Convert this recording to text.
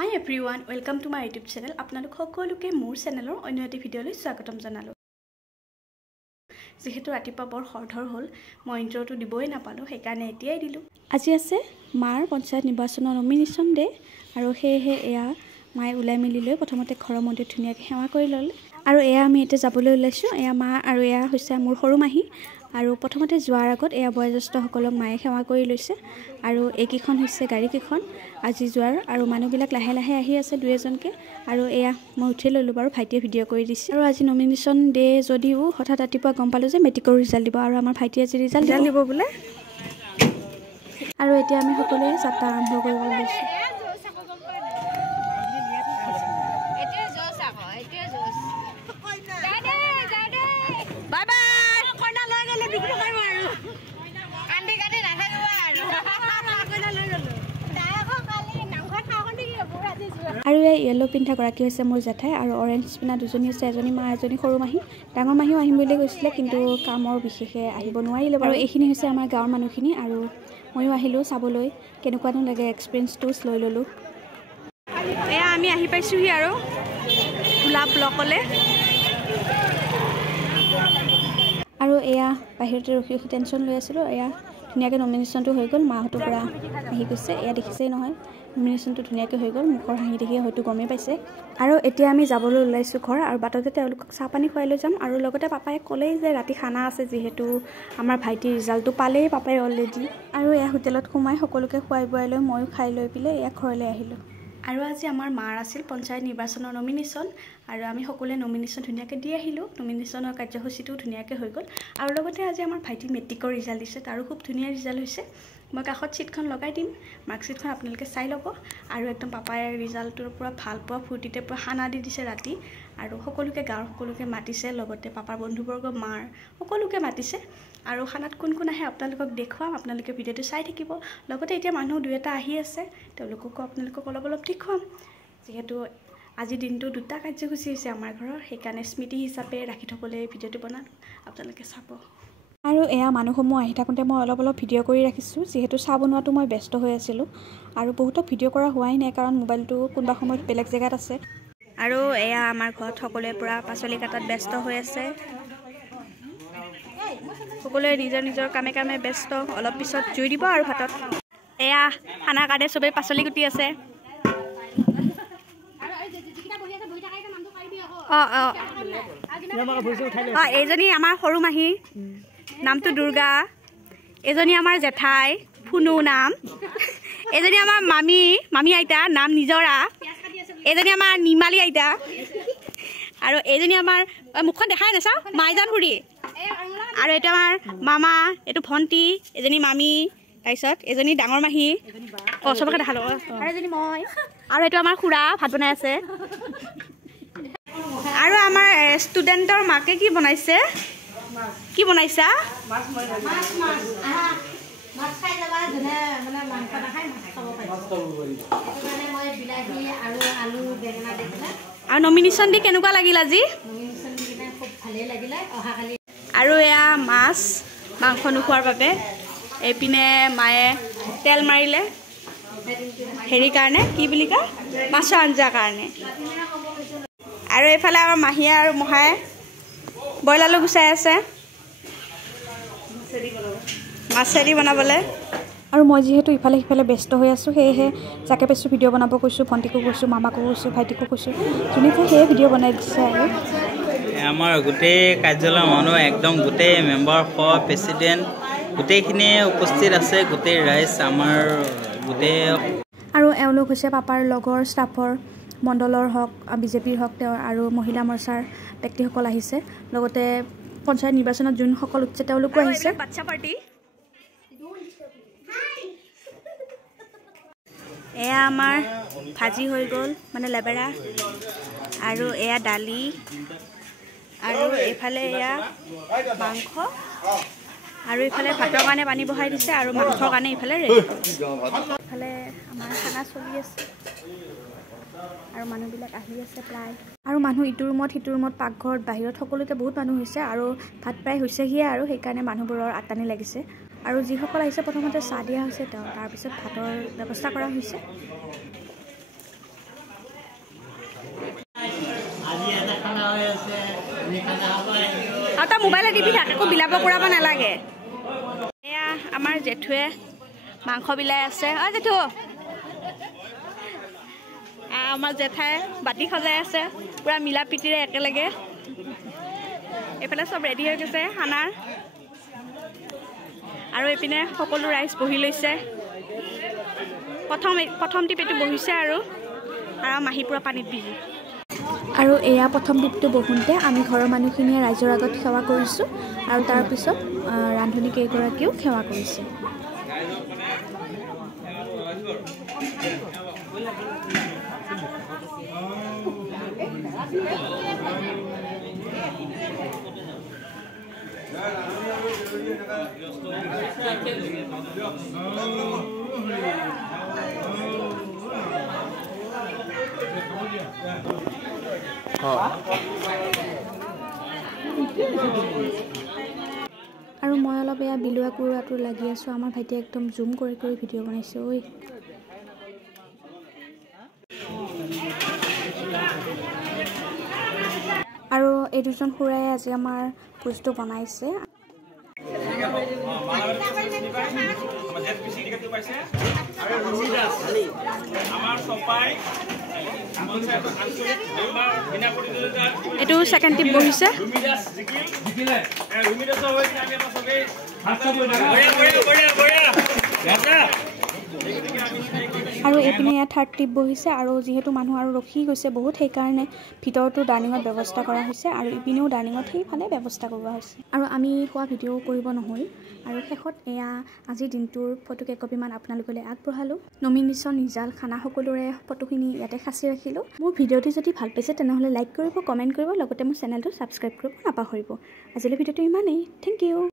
Hi everyone, welcome to my YouTube channel. আপোনালোক সকলোকে মোৰ চেনেলৰ অন্য এটা ভিডিঅ'লৈ স্বাগতম জনালো। যেহেতু ৰাতিপুৱা বৰ খৰধৰ হ'ল, মই ইন্ট্ৰোটো দিবই নাপালো, সেইকাৰণে এতিয়াই দিলো। আজি আছে মাৰ পঞ্চায়ত নিৰ্বাচনৰ নমিনেশ্যন ডে আৰু সেয়েহে এয়া মাই উলাই মিলি লৈ প্ৰথমতে ঘৰৰ মন্দিৰ ধুনীয়াকৈ সেৱা কৰি ল'লে আৰু এয়া আমি এতিয়া যাবলৈ ওলাইছো। এয়া মা আৰু এয়া হৈছে মোৰ সৰু মাহী আৰু প্ৰথমতে যোৱাৰ আগত এয়া বয়োজ্যেষ্ঠসকলক মায়ে সেৱা কৰি লৈছে আৰু এইকেইখন হৈছে গাড়ীকেইখন আজি যোৱাৰ আৰু মানুহবিলাক লাহে লাহে আহি আছে দুই এজনকে আৰু এয়া মই উঠি ল'লোঁ বাৰু, ভাইটিয়ে ভিডিঅ' কৰি দিছে। আৰু আজি নমিনেশ্যন ডে যদিও হঠাৎ ৰাতিপুৱা গম পালোঁ যে মেট্ৰিকৰ ৰিজাল্ট দিব আৰু আমাৰ ভাইটিয়ে আজি ৰিজাল্ট দিব বোলে। আৰু এতিয়া আমি সকলোৱে যাত্ৰা আৰম্ভ কৰিব লৈছোঁ। আৰু এই য়েল্লো পিন্ধা গৰাকী হৈছে মোৰ জেঠাই আৰু অৰেঞ্জ পিন্ধা দুজনী হৈছে এজনী মা এজনী সৰু মাহী। ডাঙৰ মাহীও আহিম বুলি কৈছিলে কিন্তু কামৰ বিশেষে আহিব নোৱাৰিলে বাৰু। এইখিনি হৈছে আমাৰ গাঁৱৰ মানুহখিনি আৰু ময়ো আহিলোঁ চাবলৈ কেনেকুৱানো লাগে, এক্সপিৰিয়েঞ্চটো লৈ ল'লোঁ। এয়া আমি আহি পাইছোঁহি আৰু ভোলা ব্লকলৈ আৰু এয়া বাহিৰতে ৰখি ৰখি টেনশ্যন লৈ আছিলোঁ। এয়া ধুনীয়াকৈ নমিনেশ্যনটো হৈ গ'ল, মাহঁতৰ পৰা আহি গৈছে। এয়া দেখিছেই নহয়, নমিনেশ্যনটো ধুনীয়াকৈ হৈ গ'ল, মুখৰ হাঁহি দেখিয়ে হয়তো গমেই পাইছে। আৰু এতিয়া আমি যাবলৈ ওলাইছোঁ ঘৰ আৰু বাটতে তেওঁলোকক চাহ পানী খুৱাই লৈ যাম আৰু লগতে পাপাই ক'লেই যে ৰাতি খানা আছে, যিহেতু আমাৰ ভাইটিৰ ৰিজাল্টটো পালেই পাপাই অলৰেডি। আৰু এয়া হোটেলত সোমাই সকলোকে খুৱাই বোৱাই লৈ ময়ো খাই লৈ পেলাই এয়া ঘৰলৈ আহিলোঁ। আৰু আজি আমাৰ মাৰ আছিল পঞ্চায়ত নিৰ্বাচনৰ নমিনেশ্যন আৰু আমি সকলোৱে নমিনেশ্যন ধুনীয়াকৈ দি আহিলোঁ। নমিনেশ্যনৰ কাৰ্যসূচীটো ধুনীয়াকৈ হৈ গ'ল আৰু লগতে আজি আমাৰ ভাইটি মেট্ৰিকৰ ৰিজাল্ট দিছে, তাৰো খুব ধুনীয়া ৰিজাল্ট হৈছে। মই কাষত ছিটখন লগাই দিম, মাৰ্কশ্বিটখন আপোনালোকে চাই ল'ব। আৰু একদম পাপাই ৰিজাল্টটোৰ পৰা ভাল পোৱা ফূৰ্তিতে পৰা খানা দি দিছে ৰাতি আৰু সকলোকে গাঁৱৰ সকলোকে মাতিছে, লগতে পাপাৰ বন্ধুবৰ্গ মাৰ সকলোকে মাতিছে আৰু খানাত কোন কোন আহে আপোনালোকক দেখুৱাম, আপোনালোকে ভিডিঅ'টো চাই থাকিব। লগতে এতিয়া মানুহ দুই এটা আহি আছে, তেওঁলোককো আপোনালোকক অলপ অলপ দেখুৱাম। যিহেতু আজিৰ দিনটো দুটা কাৰ্যসূচী হৈছে আমাৰ ঘৰৰ, সেইকাৰণে স্মৃতি হিচাপে ৰাখি থ'বলৈ ভিডিঅ'টো বনালোঁ, আপোনালোকে চাব। আৰু এয়া মানুহসমূহ আহি থাকোঁতে মই অলপ অলপ ভিডিঅ' কৰি ৰাখিছোঁ, যিহেতু চাহ বনোৱাটো মই ব্যস্ত হৈ আছিলোঁ আৰু বহুতক ভিডিঅ' কৰা হোৱাই নাই কাৰণ মোবাইলটো কোনোবা সময়ত বেলেগ জেগাত আছে। আৰু এয়া আমাৰ ঘৰত সকলোৱে পূৰা পাচলি কাটাত ব্যস্ত হৈ আছে, সকলোৱে নিজৰ নিজৰ কামে কামে ব্যস্ত। অলপ পিছত জুই দিব আৰু ভাতত। এয়া খানাৰ কাৰণে চবেই পাচলি কুটি আছে। এইজনী আমাৰ সৰু মাহী, নামটো দুৰ্গা। এজনী আমাৰ জেঠাই, ফুনু নাম। এজনী আমাৰ মামী আইতা, নাম নিজৰা। এজনী আমাৰ নিমালী আইতা আৰু এইজনী আমাৰ মুখখন দেখাই নাচাওঁ মাইজান খুৰী। আৰু এইটো আমাৰ মামা, এইটো ভণ্টি, এজনী মামী, তাৰপিছত এজনী ডাঙৰ মাহী। চবকে দেখালোঁ। আৰু এজনী মই আৰু এইটো আমাৰ খুৰা ভাত বনাই আছে। আৰু আমাৰ ষ্টুডেণ্টৰ মাকে কি বনাইছে? কি বনাইছা? আৰু নমিনেশ্যন দি কেনেকুৱা লাগিল আজি? আৰু এয়া মাংস নোখোৱাৰ বাবে এইপিনে মায়ে তেল মাৰিলে হেৰিৰ কাৰণে, কি বুলি কয়, মাছৰ আঞ্জাৰ কাৰণে। আৰু এইফালে আমাৰ মাহীয়ে আৰু মহাই ব্ৰইলাৰলৈ গুচাই আছে মাছেদি বনাবলৈ। আৰু মই যিহেতু ইফালে সিফালে ব্যস্ত হৈ আছোঁ, সেয়েহে যাকে পাইছোঁ ভিডিঅ' বনাব কৈছোঁ, ভণ্টিকো কৈছোঁ, মামাকো কৈছোঁ, ভাইটিকো কৈছোঁ, যোনে পাই সেয়ে ভিডিঅ' বনাই দিছে। আৰু আমাৰ গোটেই কাৰ্যালয়ৰ মানুহ একদম গোটেই মেম্বাৰ সহ প্ৰেচিডেণ্ট গোটেইখিনিয়ে উপস্থিত আছে, গোটেই ৰাইজ আমাৰ গোটেই। আৰু এওঁলোক হৈছে পাপাৰ লগৰ ষ্টাফৰ মণ্ডলৰ হওক, বিজেপিৰ হওক তেওঁৰ আৰু মহিলা মৰ্চাৰ ব্যক্তিসকল আহিছে, লগতে পঞ্চায়ত নিৰ্বাচনত যোনসকল উঠিছে তেওঁলোকো আহিছে। বাচ্চা পাৰ্টি। এয়া আমাৰ ভাজি হৈ গ'ল, মানে লেবেৰা, আৰু এয়া দালি, আৰু এইফালে এয়া মাংস, আৰু ইফালে ভাতৰ কাৰণে পানী বহাই দিছে আৰু মাংসৰ কাৰণে ইফালে ৰেডি কৰিছে। ইফালে আমাৰ খানা চলি আছে আৰু মানুহবিলাক আহি আছে প্ৰায়। আৰু মানুহ ইটো ৰুমত সিটো ৰুমত, পাকঘৰত, বাহিৰত সকলোতে বহুত মানুহ হৈছে আৰু ভাত প্ৰায় হৈছেহিয়ে আৰু সেইকাৰণে মানুহবোৰৰ আটানি লাগিছে। আৰু যিসকল আহিছে প্ৰথমতে চাহ দিয়া হৈছে, তাৰপিছত ভাতৰ ব্যৱস্থা কৰা হৈছে। মোবাইলে টিপি থাক, একো বিলাব কৰাব নালাগে। এয়া আমাৰ জেঠুৱে মাংস বিলাই আছে। জেঠু, আমাৰ জেঠাই বাতি সজাই আছে পুৰা মিলা প্ৰীতিৰে একেলগে। এইফালে চব ৰেডি হৈ গৈছে খানাৰ, আৰু এইপিনে সকলো ৰাইজ বহি লৈছে। প্ৰথম টিপটো বহিছে আৰু মাহী পুৰা পানীত ভিজি। আৰু এয়া প্ৰথম টিপটো বহোঁতে আমি ঘৰৰ মানুহখিনিয়ে ৰাইজৰ আগত সেৱা কৰিছোঁ, আৰু তাৰপিছত ৰান্ধনী কেইগৰাকীও সেৱা কৰিছে। আৰু মই অলপ এয়া বিলোৱা কুৰুৱাটো লাগি আছোঁ। আমাৰ ভাইটিয়ে একদম জুম কৰি কৰি ভিডিঅ' বনাইছে। ঐ আৰু এই দুজন খুৰাই আজি আমাৰ ভোজটো বনাইছে। এইটো সেকেন্ড টিপ বহিছে। আৰু এইপিনে ইয়াত থাৰ্ড টিপ বহিছে। আৰু যিহেতু মানুহ আৰু ৰখি গৈছে বহুত, সেইকাৰণে ভিতৰতো ডাইনিঙত ব্যৱস্থা কৰা হৈছে, আৰু ইপিনেও ডাইনিঙত সেইফালে ব্যৱস্থা কৰোৱা হৈছে। আৰু আমি খোৱা ভিডিঅ' কৰিব নহ'ল, আৰু শেষত এয়া আজিৰ দিনটোৰ ফটো কেইকপিমান আপোনালোকলৈ আগবঢ়ালোঁ। নমিনেশ্যন, ৰিজাল্ট, খানা সকলোৰে ফটোখিনি ইয়াতে সাঁচি ৰাখিলোঁ। মোৰ ভিডিঅ'টো যদি ভাল পাইছে তেনেহ'লে লাইক কৰিব, কমেণ্ট কৰিব, লগতে মোৰ চেনেলটো ছাবস্ক্ৰাইব কৰিব নাপাহৰিব। আজিলৈ ভিডিঅ'টো ইমানেই। Thank U.